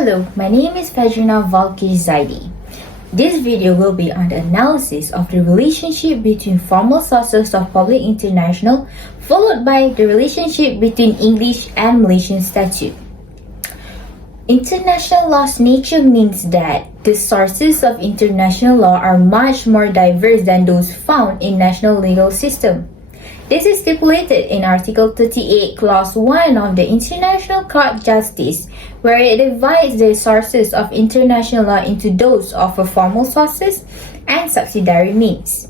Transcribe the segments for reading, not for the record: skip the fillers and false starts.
Hello, my name is Fajrina Valkish Zaidi. This video will be on the analysis of the relationship between formal sources of public international, followed by the relationship between English and Malaysian statute. International law's nature means that the sources of international law are much more diverse than those found in national legal system. This is stipulated in Article 38, Clause 1 of the International Court of Justice, where it divides the sources of international law into those of formal sources and subsidiary means.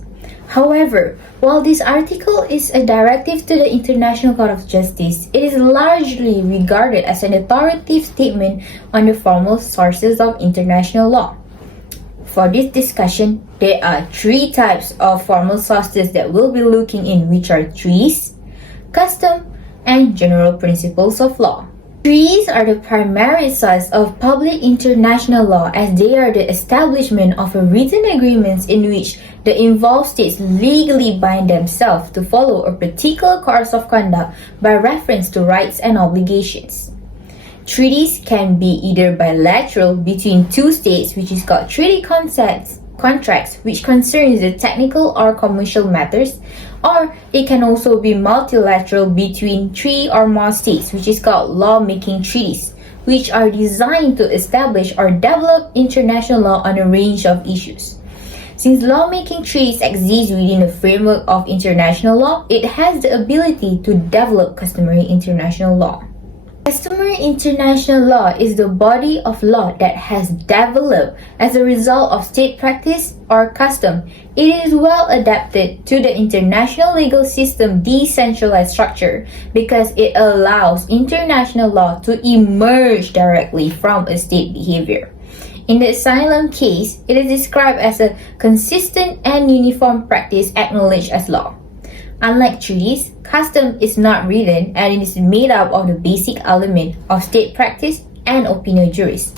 However, while this article is a directive to the International Court of Justice, it is largely regarded as an authoritative statement on the formal sources of international law. For this discussion, there are three types of formal sources that we'll be looking in, which are treaties, custom, and general principles of law. Treaties are the primary source of public international law, as they are the establishment of written agreements in which the involved states legally bind themselves to follow a particular course of conduct by reference to rights and obligations. Treaties can be either bilateral between two states, which is called treaty contracts, which concerns the technical or commercial matters, or it can also be multilateral between three or more states, which is called law-making treaties, which are designed to establish or develop international law on a range of issues. Since law-making treaties exist within the framework of international law, it has the ability to develop customary international law. Customary international law is the body of law that has developed as a result of state practice or custom. It is well adapted to the international legal system decentralized structure because it allows international law to emerge directly from a state behavior. In the asylum case, it is described as a consistent and uniform practice acknowledged as law. Unlike treaties, custom is not written and it is made up of the basic element of state practice and opinio juris.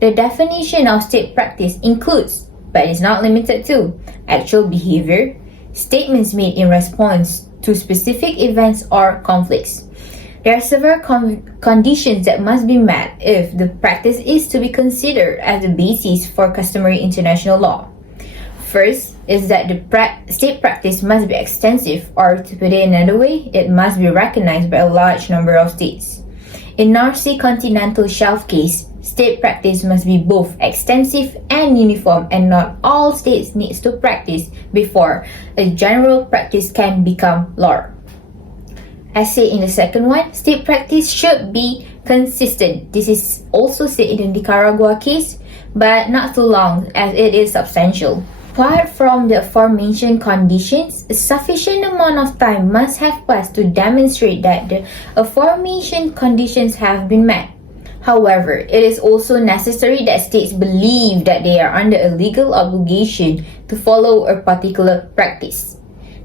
The definition of state practice includes, but is not limited to, actual behavior, statements made in response to specific events or conflicts. There are several conditions that must be met if the practice is to be considered as the basis for customary international law. First is that the state practice must be extensive, or to put it another way, it must be recognized by a large number of states. In North Sea continental shelf case, state practice must be both extensive and uniform, and not all states needs to practice before a general practice can become law. As said in the second one, state practice should be consistent. This is also said in the Nicaragua case, but not too long as it is substantial. Apart from the aforementioned conditions, a sufficient amount of time must have passed to demonstrate that the aforementioned conditions have been met. However, it is also necessary that states believe that they are under a legal obligation to follow a particular practice.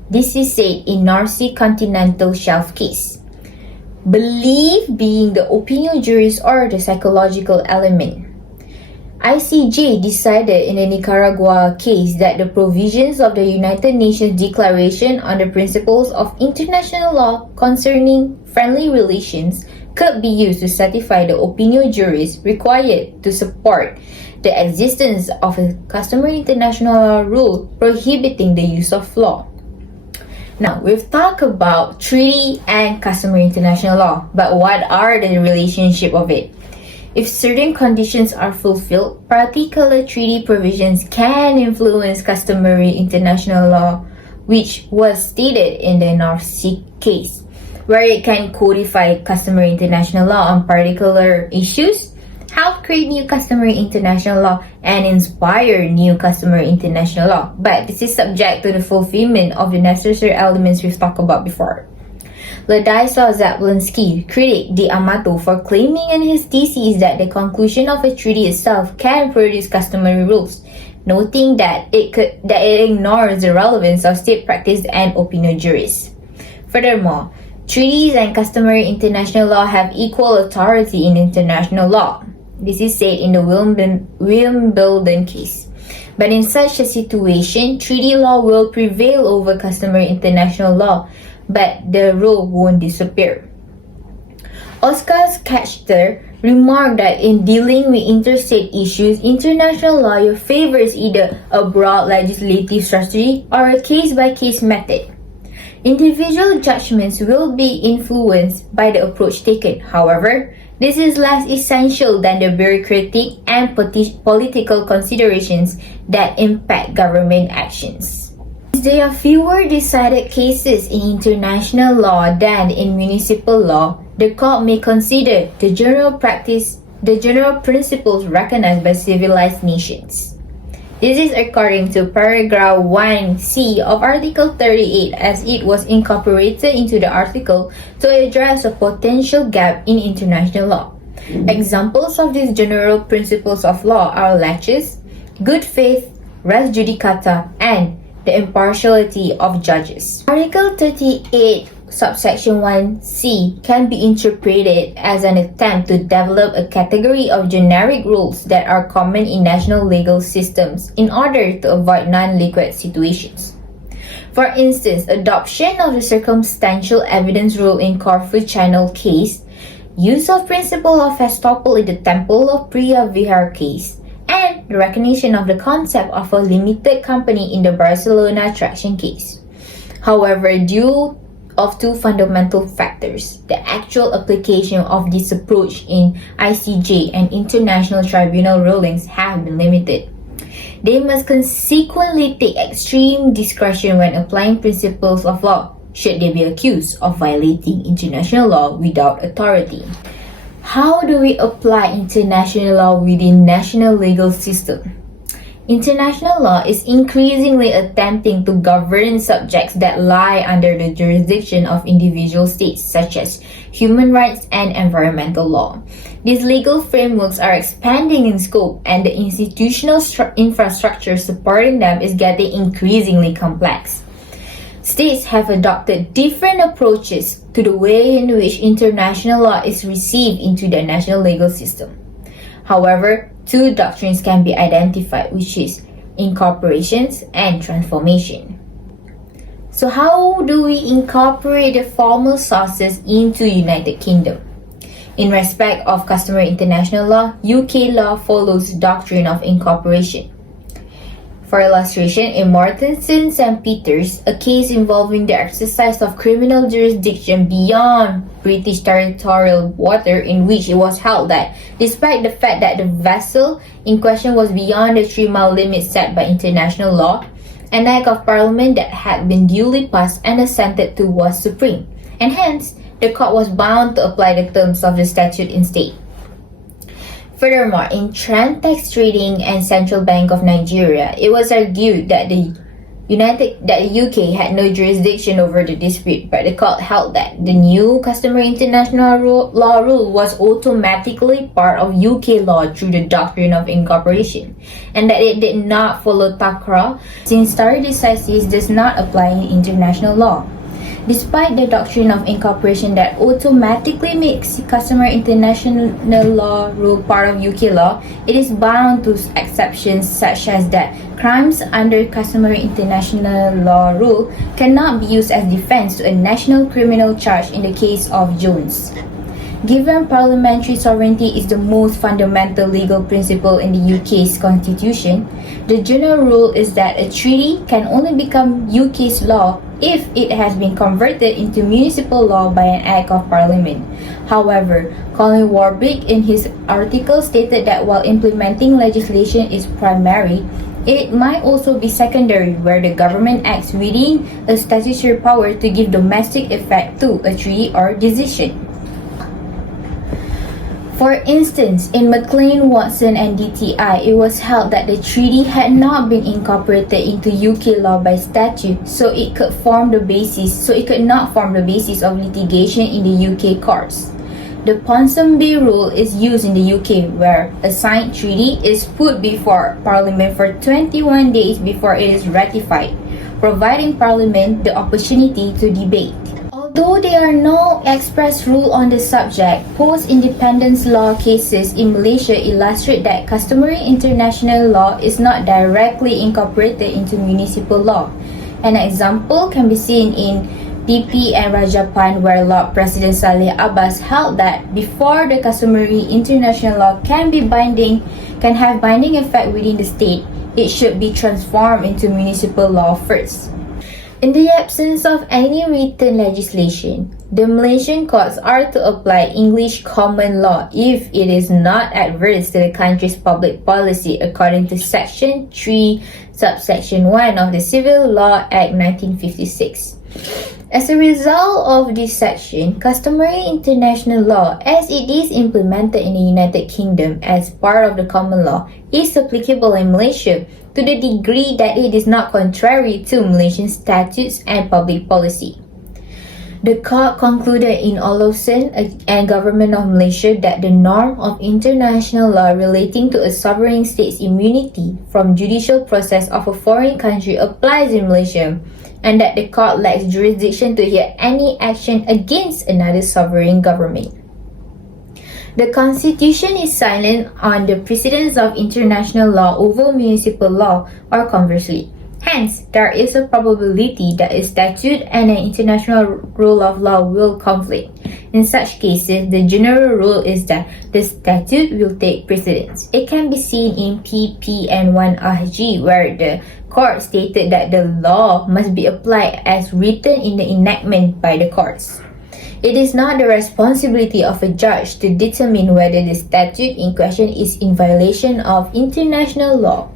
This is said in North Sea continental shelf case. Belief being the opinio juris or the psychological element. ICJ decided in the Nicaragua case that the provisions of the United Nations Declaration on the Principles of International Law concerning friendly relations could be used to certify the opinio juris required to support the existence of a customary international law rule prohibiting the use of law. Now, we've talked about treaty and customary international law, but what are the relationship of it? If certain conditions are fulfilled, particular treaty provisions can influence customary international law, which was stated in the North Sea case, where it can codify customary international law on particular issues, help create new customary international law, and inspire new customary international law. But this is subject to the fulfillment of the necessary elements we've talked about before. Ladislaw Zablonsky criticized D'Amato for claiming in his thesis that the conclusion of a treaty itself can produce customary rules, noting that it ignores the relevance of state practice and opinio juris. Furthermore, treaties and customary international law have equal authority in international law. This is said in the Wimbledon case. But in such a situation, treaty law will prevail over customary international law, but the rule won't disappear. Oscar Schachter remarked that in dealing with interstate issues, international law favors either a broad legislative strategy or a case-by-case method. Individual judgments will be influenced by the approach taken. However, this is less essential than the bureaucratic and political considerations that impact government actions. Since there are fewer decided cases in international law than in municipal law, the court may consider the general principles recognized by civilized nations. This is according to paragraph 1C of Article 38 as it was incorporated into the article to address a potential gap in international law. Examples of these general principles of law are laches, good faith, res judicata, and the impartiality of judges. Article 38 Subsection 1C can be interpreted as an attempt to develop a category of generic rules that are common in national legal systems in order to avoid non-liquid situations. For instance, adoption of the circumstantial evidence rule in Corfu Channel case, use of principle of estoppel in the Temple of Priya Vihar case, and the recognition of the concept of a limited company in the Barcelona traction case. However, due of two fundamental factors, the actual application of this approach in ICJ and international tribunal rulings have been limited. They must consequently take extreme discretion when applying principles of law, should they be accused of violating international law without authority. How do we apply international law within national legal system? International law is increasingly attempting to govern subjects that lie under the jurisdiction of individual states, such as human rights and environmental law. These legal frameworks are expanding in scope, and the institutional infrastructure supporting them is getting increasingly complex. States have adopted different approaches to the way in which international law is received into their national legal system. However, two doctrines can be identified, which is incorporations and transformation. So how do we incorporate the formal sources into United Kingdom? In respect of customary international law, UK law follows the doctrine of incorporation. For illustration, in Mortensen St. Peters, a case involving the exercise of criminal jurisdiction beyond British territorial water, in which it was held that, despite the fact that the vessel in question was beyond the 3-mile limit set by international law, an Act of Parliament that had been duly passed and assented to was supreme, and hence, the court was bound to apply the terms of the statute instead. Furthermore, in Trantex Trading and Central Bank of Nigeria, it was argued that the UK had no jurisdiction over the dispute, but the court held that the new customary international law rule was automatically part of UK law through the doctrine of incorporation, and that it did not follow TACRA, since stare decisis does not apply in international law. Despite the doctrine of incorporation that automatically makes customary international law rule part of UK law, it is bound to exceptions such as that crimes under customary international law rule cannot be used as defense to a national criminal charge in the case of Jones. Given parliamentary sovereignty is the most fundamental legal principle in the UK's constitution, the general rule is that a treaty can only become UK's law if it has been converted into municipal law by an Act of Parliament. However, Colin Warwick in his article stated that while implementing legislation is primary, it might also be secondary, where the government acts within a statutory power to give domestic effect to a treaty or decision. For instance, in McLean, Watson and DTI, it was held that the treaty had not been incorporated into UK law by statute, so it could not form the basis of litigation in the UK courts. The Ponsonby rule is used in the UK, where a signed treaty is put before Parliament for 21 days before it is ratified, providing Parliament the opportunity to debate. Although there are no express rules on the subject, post-independence law cases in Malaysia illustrate that customary international law is not directly incorporated into municipal law. An example can be seen in PP and Rajapan, where Lord President Saleh Abbas held that before the customary international law can have binding effect within the state, it should be transformed into municipal law first. In the absence of any written legislation, the Malaysian courts are to apply English common law if it is not adverse to the country's public policy according to Section 3, Subsection 1 of the Civil Law Act 1956. As a result of this section, customary international law, as it is implemented in the United Kingdom as part of the common law, is applicable in Malaysia to the degree that it is not contrary to Malaysian statutes and public policy. The court concluded in Olofsen and Government of Malaysia that the norm of international law relating to a sovereign state's immunity from judicial process of a foreign country applies in Malaysia, and that the court lacks jurisdiction to hear any action against another sovereign government. The Constitution is silent on the precedence of international law over municipal law or conversely. Hence, there is a probability that a statute and an international rule of law will conflict. In such cases, the general rule is that the statute will take precedence. It can be seen in PPN 1RG, where the court stated that the law must be applied as written in the enactment by the courts. It is not the responsibility of a judge to determine whether the statute in question is in violation of international law.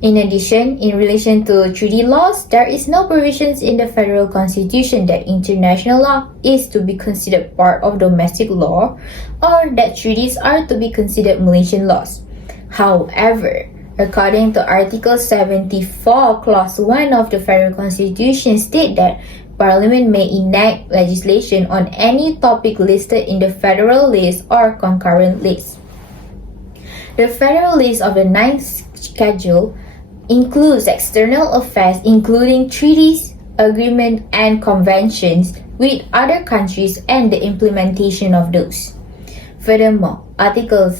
In addition, in relation to treaty laws, there is no provisions in the Federal Constitution that international law is to be considered part of domestic law or that treaties are to be considered Malaysian laws. However, according to Article 74, Clause 1 of the Federal Constitution state that Parliament may enact legislation on any topic listed in the Federal List or concurrent list. The Federal List of the 9th Schedule includes external affairs including treaties, agreements, and conventions with other countries and the implementation of those. Furthermore, Article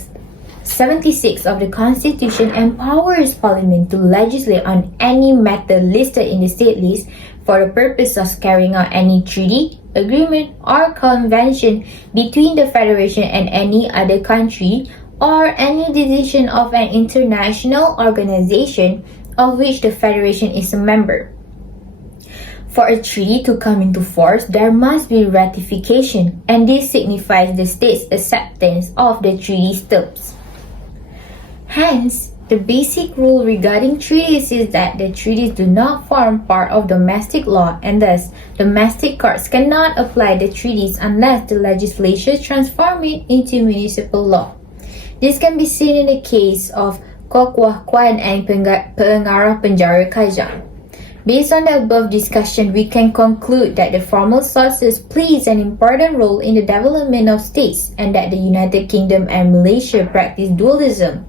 76 of the Constitution empowers Parliament to legislate on any matter listed in the state list for the purpose of carrying out any treaty, agreement, or convention between the Federation and any other country, or any decision of an international organization of which the Federation is a member. For a treaty to come into force, there must be ratification, and this signifies the state's acceptance of the treaty's terms. Hence, the basic rule regarding treaties is that the treaties do not form part of domestic law, and thus domestic courts cannot apply the treaties unless the legislature transforms it into municipal law. This can be seen in the case of Kok Wah Kwan and Pengarah Penjara Kajang. Based on the above discussion, we can conclude that the formal sources plays an important role in the development of states and that the United Kingdom and Malaysia practice dualism,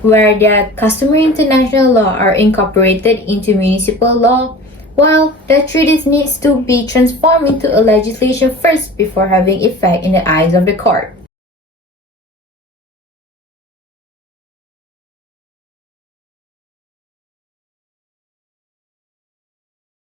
where their customary international law are incorporated into municipal law, while the treaties needs to be transformed into a legislation first before having effect in the eyes of the court.